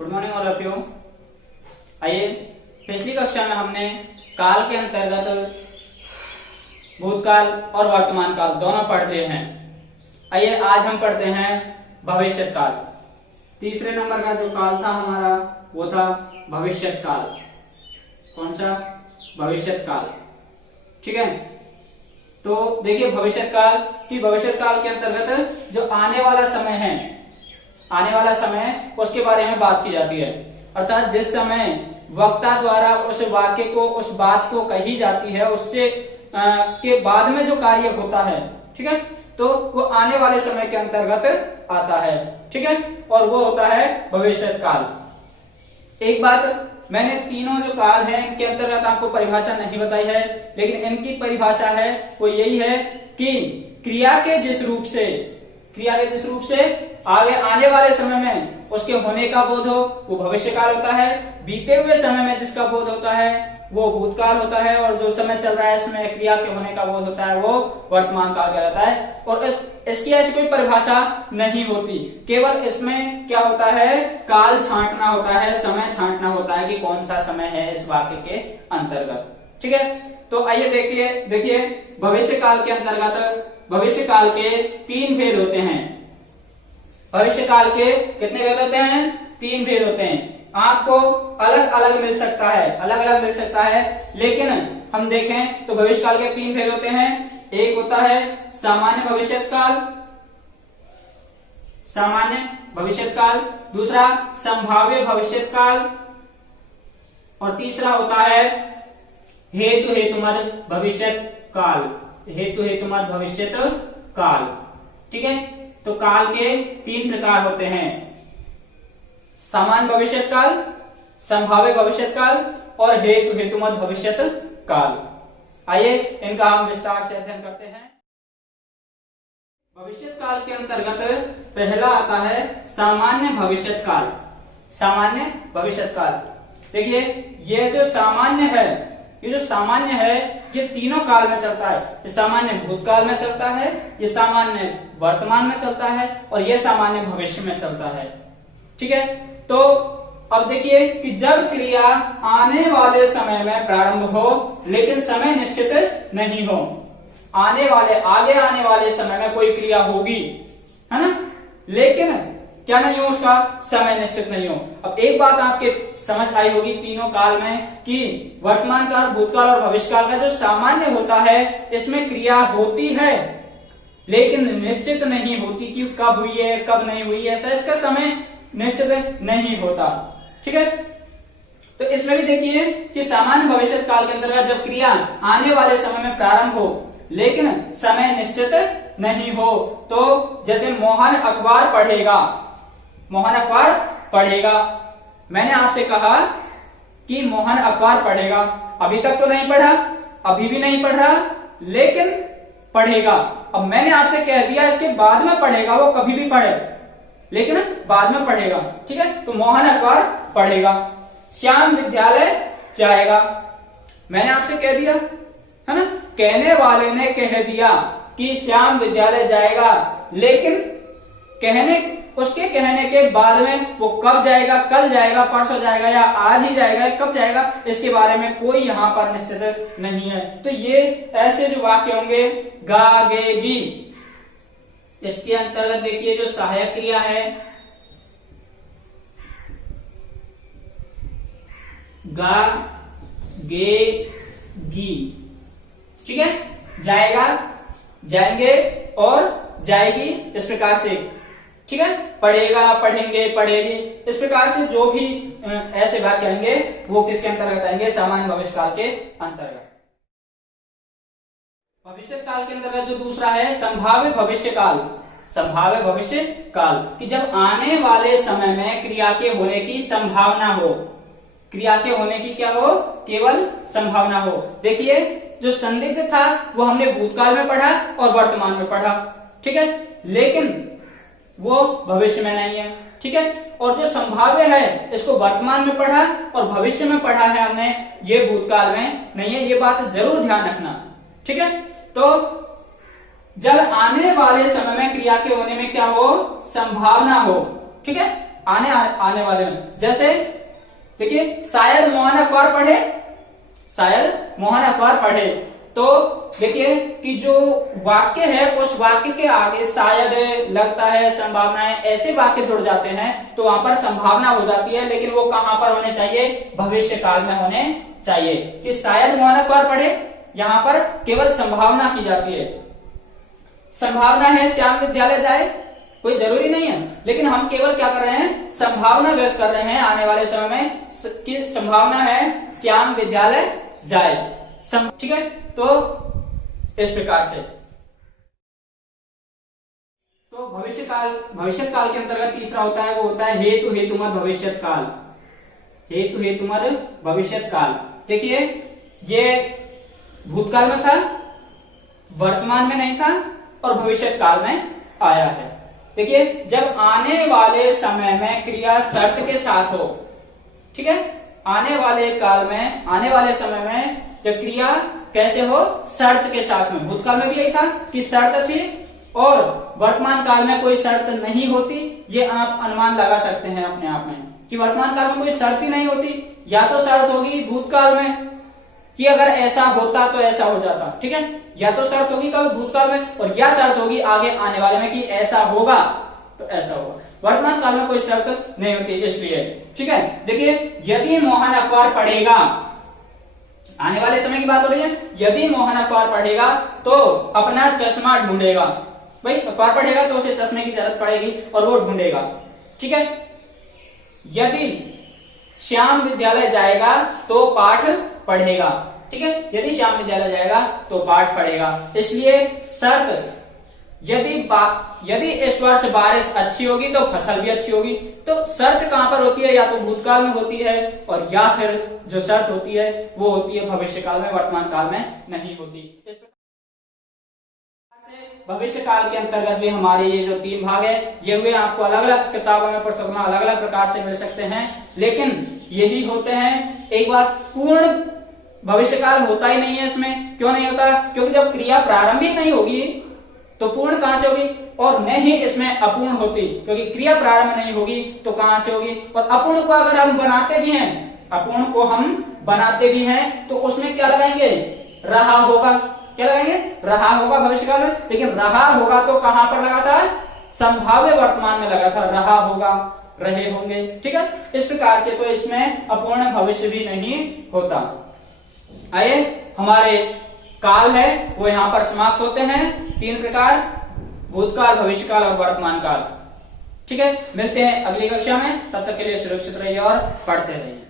Good morning all of you. आइए, पिछली कक्षा में हमने काल के अंतर्गत भूतकाल और वर्तमान काल दोनों पढ़ लिए हैं। आइए आज हम पढ़ते हैं भविष्य काल। तीसरे नंबर का जो काल था हमारा वो था भविष्य काल। कौन सा? भविष्य काल। ठीक है, तो देखिए भविष्य काल के अंतर्गत जो आने वाला समय है, आने वाला समय उसके बारे में बात की जाती है। अर्थात जिस समय वक्ता द्वारा उस वाक्य को, उस बात को कही जाती है, उससे के बाद में जो कार्य होता है, ठीक है, तो वो आने वाले समय के अंतर्गत आता है। ठीक है, और वो होता है भविष्य काल। एक बात, मैंने तीनों जो काल है इनके अंतर्गत आपको परिभाषा नहीं बताई है, लेकिन इनकी परिभाषा है वो यही है कि क्रिया के जिस रूप से आगे आने वाले समय में उसके होने का बोध हो वो भविष्य काल होता है। बीते हुए समय में जिसका बोध होता है वो भूतकाल होता है, और जो समय चल रहा है इसमें क्रिया के होने का बोध होता है वो वर्तमान काल कहलाता है। और इसकी ऐसी कोई परिभाषा नहीं होती, केवल इसमें क्या होता है, काल छांटना होता है, समय छांटना होता है कि कौन सा समय है इस वाक्य के अंतर्गत। ठीक है, तो आइए देखिए भविष्य काल के अंतर्गत भविष्य काल के तीन भेद होते हैं। भविष्य काल के कितने भेद होते हैं? तीन भेद होते हैं। आपको अलग अलग मिल सकता है, लेकिन हम देखें तो भविष्य काल के तीन भेद होते हैं। एक होता है सामान्य भविष्य काल, दूसरा संभाव्य भविष्य काल, और तीसरा होता है हेतुमत भविष्य काल। ठीक है, तो काल के तीन प्रकार होते हैं, सामान्य भविष्य काल, संभाव्य भविष्य काल और हेतुमत भविष्य काल। आइए इनका हम विस्तार से अध्ययन करते हैं। भविष्य काल के अंतर्गत पहला आता है सामान्य भविष्य काल। देखिए ये जो सामान्य है ये तीनों काल में चलता है। ये सामान्य भूतकाल में चलता है, ये सामान्य वर्तमान में चलता है, और ये सामान्य भविष्य में चलता है। ठीक है, तो अब देखिए कि जब क्रिया आने वाले समय में प्रारंभ हो लेकिन समय निश्चित नहीं हो, आगे आने वाले समय में कोई क्रिया होगी, है ना, लेकिन क्या नहीं हो, उसका समय निश्चित नहीं हो। अब एक बात आपके समझ आई होगी तीनों काल में कि वर्तमान काल, भूतकाल और भविष्य काल का जो सामान्य होता है इसमें क्रिया होती है लेकिन निश्चित नहीं होती कि कब हुई है कब नहीं हुई है, ऐसा इसका समय निश्चित नहीं होता। ठीक है, तो इसमें भी देखिए कि सामान्य भविष्य काल के अंतर्गत जब क्रिया आने वाले समय में प्रारंभ हो लेकिन समय निश्चित नहीं हो, तो जैसे मोहन अखबार पढ़ेगा, मैंने आपसे कहा कि मोहन अखबार पढ़ेगा, अभी तक तो नहीं पढ़ा, अभी भी नहीं पढ़ रहा, लेकिन पढ़ेगा। अब मैंने आपसे कह दिया इसके बाद में पढ़ेगा, वो कभी भी पढ़े लेकिन बाद में पढ़ेगा। ठीक है, तो मोहन अखबार पढ़ेगा। श्याम विद्यालय जाएगा, मैंने आपसे कह दिया, है ना, कहने वाले ने कह दिया कि श्याम विद्यालय जाएगा, लेकिन उसके कहने के बाद में वो कब जाएगा, कल जाएगा, परसों जाएगा या आज ही जाएगा, कब जाएगा, इसके बारे में कोई यहाँ पर निश्चित नहीं है। तो ये ऐसे जो वाक्य होंगे गागेगी, इसके अंतर्गत देखिए जो सहायक क्रिया है गा गे गी। ठीक है, जाएगा, जाएंगे और जाएगी, इस प्रकार से। ठीक है, पढ़ेगा, पढ़ेंगे, पढ़ेगी, इस प्रकार से जो भी ऐसे वाक्य आएंगे वो किसके अंतर्गत आएंगे? सामान्य भविष्य काल के अंतर्गत। भविष्य काल के अंतर्गत जो दूसरा है संभाव्य भविष्य काल, कि जब आने वाले समय में क्रिया के होने की संभावना हो, क्रिया के होने की क्या हो? केवल संभावना हो। देखिए जो संदिग्ध था वो हमने भूतकाल में पढ़ा और वर्तमान में पढ़ा, ठीक है, लेकिन वो भविष्य में नहीं है। ठीक है, और जो संभाव्य है इसको वर्तमान में पढ़ा और भविष्य में पढ़ा है हमने, ये भूतकाल में नहीं है। ये बात जरूर ध्यान रखना। ठीक है, तो जब आने वाले समय में क्रिया के होने में क्या हो? संभावना हो। ठीक है, आने वाले में। जैसे देखिए, शायद मोहन अखबार पढ़े, शायद मोहन अखबार पढ़े, तो देखिए कि जो वाक्य है उस वाक्य के आगे शायद, लगता है, संभावना है, ऐसे वाक्य जुड़ जाते हैं तो वहां पर संभावना हो जाती है, लेकिन वो कहां पर होने चाहिए? भविष्य काल में होने चाहिए। कि शायद मोहन अखबार पढ़े, यहां पर केवल संभावना की जाती है। संभावना है श्याम विद्यालय जाए, कोई जरूरी नहीं है, लेकिन हम केवल क्या कर रहे हैं? संभावना व्यक्त कर रहे हैं आने वाले समय में कि संभावना है श्याम विद्यालय जाए। ठीक है, तो इस प्रकार से तो भविष्य काल के अंतर्गत तीसरा होता है, वो होता है हेतु हेतुमद भविष्यत काल। हेतु हेतुमद भविष्यत काल। देखिए, ये भूतकाल में था, वर्तमान में नहीं था और भविष्यत काल में आया है। देखिए, जब आने वाले समय में क्रिया शर्त के साथ हो, ठीक है, आने वाले समय में जब क्रिया कैसे हो? शर्त के साथ में। भूतकाल में भी यही था कि शर्त थी, और वर्तमान काल में कोई शर्त नहीं होती। ये आप अनुमान लगा सकते हैं अपने आप में कि वर्तमान काल में कोई शर्त ही नहीं होती। या तो शर्त होगी भूतकाल में कि अगर ऐसा होता तो ऐसा हो जाता, ठीक है, या तो शर्त होगी कब? भूतकाल में, और या शर्त होगी आगे आने वाले में कि ऐसा होगा तो ऐसा होगा। वर्तमान काल में कोई शर्त नहीं होती, इसलिए। ठीक है, देखिए, यदि मोहन अखबार पढ़ेगा, आने वाले समय की बात हो रही है, यदि मोहन अखबार पढ़ेगा तो अपना चश्मा ढूंढेगा। भाई, अखबार पढ़ेगा तो उसे चश्मे की जरूरत पड़ेगी और वो ढूंढेगा। ठीक है, यदि श्याम विद्यालय जाएगा तो पाठ पढ़ेगा। ठीक है, यदि श्याम विद्यालय जाएगा तो पाठ पढ़ेगा। इसलिए शर्त, यदि इस वर्ष बारिश अच्छी होगी तो फसल भी अच्छी होगी। तो शर्त कहां पर होती है? या तो भूतकाल में होती है, और या फिर जो शर्त होती है वो होती है भविष्य काल में, वर्तमान काल में नहीं होती। इस प्रकार से भविष्य काल के अंतर्गत भी हमारे ये जो 3 भाग है, ये हुए आपको अलग अलग किताबों में, पुस्तकों में अलग अलग प्रकार से मिल सकते हैं, लेकिन यही होते हैं। एक बात, पूर्ण भविष्य काल होता ही नहीं है इसमें। क्यों नहीं होता? क्योंकि जब क्रिया प्रारंभिक नहीं होगी तो पूर्ण कहां से होगी, और न ही इसमें अपूर्ण होती, क्योंकि क्रिया प्रारंभ नहीं होगी तो कहां से होगी। और अपूर्ण को अगर हम बनाते भी हैं, अपूर्ण को हम बनाते भी हैं तो उसमें क्या लगाएंगे? रहा होगा। क्या लगाएंगे? रहा होगा भविष्य काल में। लेकिन रहा होगा तो कहां पर लगा था? संभाव्य वर्तमान में लगा था, रहा होगा, रहे होंगे। ठीक है, इस प्रकार से तो इसमें अपूर्ण भविष्य भी नहीं होता। आइए, हमारे काल है वो यहां पर समाप्त होते हैं। 3 प्रकार, भूतकाल, भविष्य काल और वर्तमान काल। ठीक है, मिलते हैं अगली कक्षा में। तब तक के लिए सुरक्षित रहिए और पढ़ते रहिए।